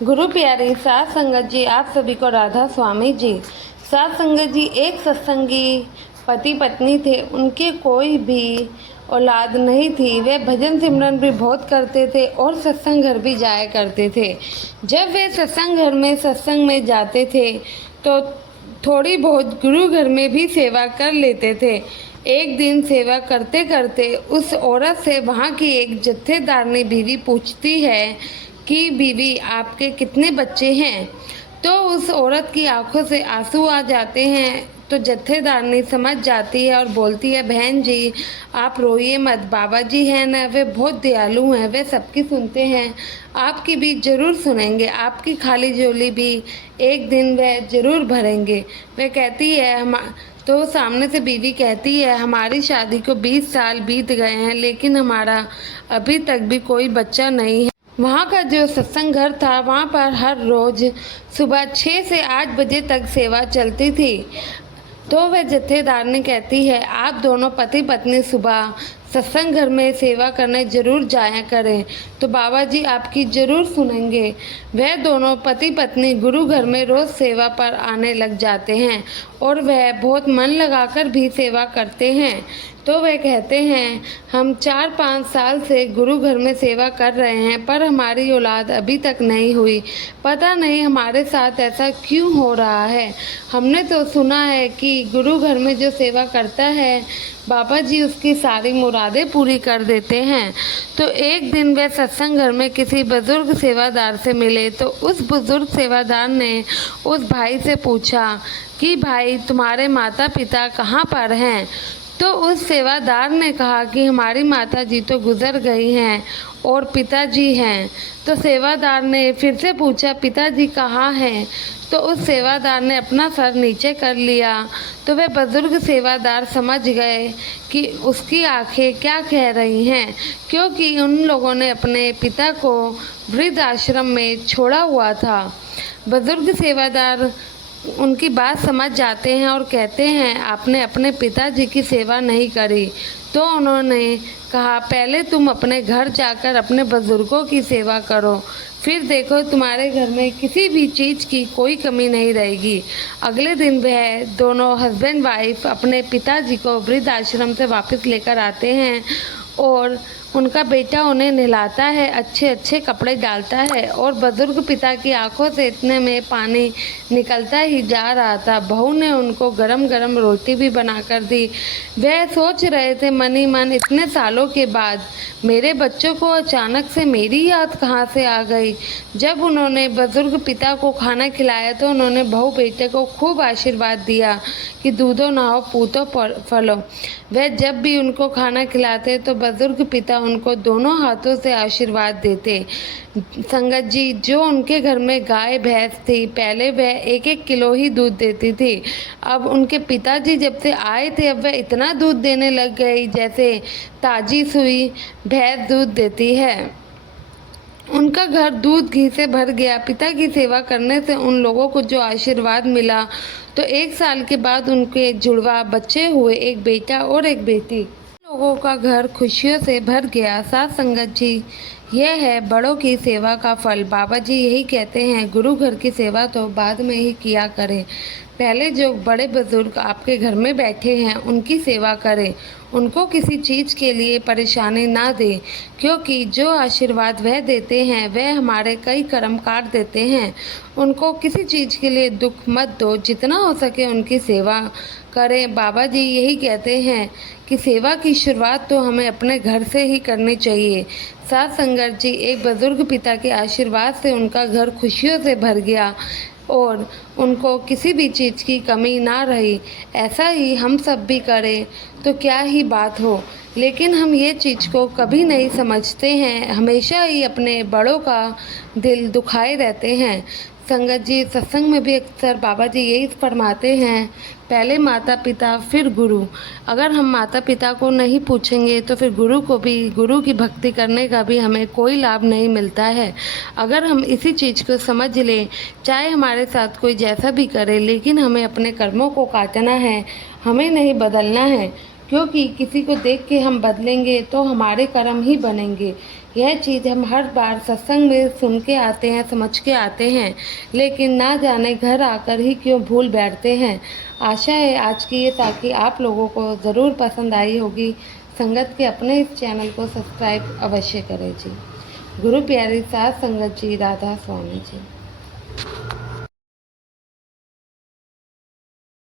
गुरु प्यारी सात संगत जी, आप सभी को राधा स्वामी जी। सात संगत जी एक सत्संगी पति पत्नी थे। उनके कोई भी औलाद नहीं थी। वे भजन सिमरन भी बहुत करते थे और सत्संग घर भी जाया करते थे। जब वे सत्संग में जाते थे तो थोड़ी बहुत गुरु घर में भी सेवा कर लेते थे। एक दिन सेवा करते करते उस औरत से वहाँ की एक जत्थेदारनी बीवी पूछती है कि बीवी, आपके कितने बच्चे हैं? तो उस औरत की आंखों से आंसू आ जाते हैं। तो जत्थेदारनी समझ जाती है और बोलती है, बहन जी आप रोइए मत, बाबा जी हैं ना, वे बहुत दयालु हैं, वे सबकी सुनते हैं, आपकी भी ज़रूर सुनेंगे, आपकी खाली झोली भी एक दिन वह ज़रूर भरेंगे। वह कहती है तो सामने से बीवी कहती है, हमारी शादी को 20 साल बीत गए हैं लेकिन हमारा अभी तक भी कोई बच्चा नहीं है। वहाँ का जो सत्संग घर था वहाँ पर हर रोज़ सुबह 6 से 8 बजे तक सेवा चलती थी। तो वह जत्थेदारनी कहती है, आप दोनों पति पत्नी सुबह सत्संग घर में सेवा करने ज़रूर जाया करें तो बाबा जी आपकी ज़रूर सुनेंगे। वह दोनों पति पत्नी गुरु घर में रोज़ सेवा पर आने लग जाते हैं और वह बहुत मन लगाकर भी सेवा करते हैं। तो वह कहते हैं, हम 4-5 साल से गुरु घर में सेवा कर रहे हैं पर हमारी औलाद अभी तक नहीं हुई। पता नहीं हमारे साथ ऐसा क्यों हो रहा है। हमने तो सुना है कि गुरु घर में जो सेवा करता है बाबा जी उसकी सारी मुरादें पूरी कर देते हैं। तो एक दिन वे सत्संग घर में किसी बुजुर्ग सेवादार से मिले तो उस बुजुर्ग सेवादार ने उस भाई से पूछा कि भाई तुम्हारे माता पिता कहाँ पर हैं? तो उस सेवादार ने कहा कि हमारी माता जी तो गुज़र गई हैं और पिताजी हैं। तो सेवादार ने फिर से पूछा, पिताजी कहाँ हैं? तो उस सेवादार ने अपना सर नीचे कर लिया। तो वह बुजुर्ग सेवादार समझ गए कि उसकी आंखें क्या कह रही हैं, क्योंकि उन लोगों ने अपने पिता को वृद्ध आश्रम में छोड़ा हुआ था। बुजुर्ग सेवादार उनकी बात समझ जाते हैं और कहते हैं, आपने अपने पिताजी की सेवा नहीं करी। तो उन्होंने कहा, पहले तुम अपने घर जाकर अपने बुजुर्गों की सेवा करो, फिर देखो तुम्हारे घर में किसी भी चीज़ की कोई कमी नहीं रहेगी। अगले दिन वह दोनों हस्बैंड वाइफ अपने पिताजी को वृद्ध आश्रम से वापस लेकर आते हैं और उनका बेटा उन्हें नहलाता है, अच्छे अच्छे कपड़े डालता है और बुजुर्ग पिता की आंखों से इतने में पानी निकलता ही जा रहा था। बहू ने उनको गरम गरम रोटी भी बनाकर दी। वह सोच रहे थे मन ही मन, इतने सालों के बाद मेरे बच्चों को अचानक से मेरी याद कहाँ से आ गई। जब उन्होंने बुजुर्ग पिता को खाना खिलाया तो उन्होंने बहू बेटे को खूब आशीर्वाद दिया कि दूधो नहाओ पूतो फलो। वह जब भी उनको खाना खिलाते तो बुजुर्ग पिता उनको दोनों हाथों से आशीर्वाद देते। संगत जी, जो उनके घर में गाय भैंस थी, पहले वह 1-1 किलो ही दूध देती थी। अब उनके पिताजी जब से आए थे अब वह इतना दूध देने लग गई जैसे ताजी सुई भैंस दूध देती है। उनका घर दूध घी से भर गया। पिता की सेवा करने से उन लोगों को जो आशीर्वाद मिला, तो 1 साल के बाद उनके जुड़वा बच्चे हुए, एक बेटा और एक बेटी। लोगों का घर खुशियों से भर गया। साथ संगत जी, यह है बड़ों की सेवा का फल। बाबा जी यही कहते हैं, गुरु घर की सेवा तो बाद में ही किया करें। पहले जो बड़े बुजुर्ग आपके घर में बैठे हैं उनकी सेवा करें, उनको किसी चीज़ के लिए परेशानी ना दें, क्योंकि जो आशीर्वाद वह देते हैं वह हमारे कई कर्म काट देते हैं। उनको किसी चीज़ के लिए दुख मत दो, जितना हो सके उनकी सेवा करें। बाबा जी यही कहते हैं कि सेवा की शुरुआत तो हमें अपने घर से ही करनी चाहिए। साथ संगत जी, एक बुजुर्ग पिता के आशीर्वाद से उनका घर खुशियों से भर गया और उनको किसी भी चीज़ की कमी ना रही। ऐसा ही हम सब भी करें तो क्या ही बात हो, लेकिन हम ये चीज़ को कभी नहीं समझते हैं, हमेशा ही अपने बड़ों का दिल दुखाए रहते हैं। संगत जी, सत्संग में भी अक्सर बाबा जी यही फरमाते हैं, पहले माता पिता फिर गुरु। अगर हम माता पिता को नहीं पूछेंगे तो फिर गुरु की भक्ति करने का भी हमें कोई लाभ नहीं मिलता है। अगर हम इसी चीज़ को समझ लें, चाहे हमारे साथ कोई जैसा भी करे, लेकिन हमें अपने कर्मों को काटना है, हमें नहीं बदलना है। क्योंकि किसी को देख के हम बदलेंगे तो हमारे कर्म ही बनेंगे। यह चीज़ हम हर बार सत्संग में सुन के आते हैं, समझ के आते हैं, लेकिन ना जाने घर आकर ही क्यों भूल बैठते हैं। आशा है आज की ये ताकि आप लोगों को ज़रूर पसंद आई होगी। संगत के अपने इस चैनल को सब्सक्राइब अवश्य करें जी। गुरु प्यारी साध संगत जी, राधा स्वामी जी।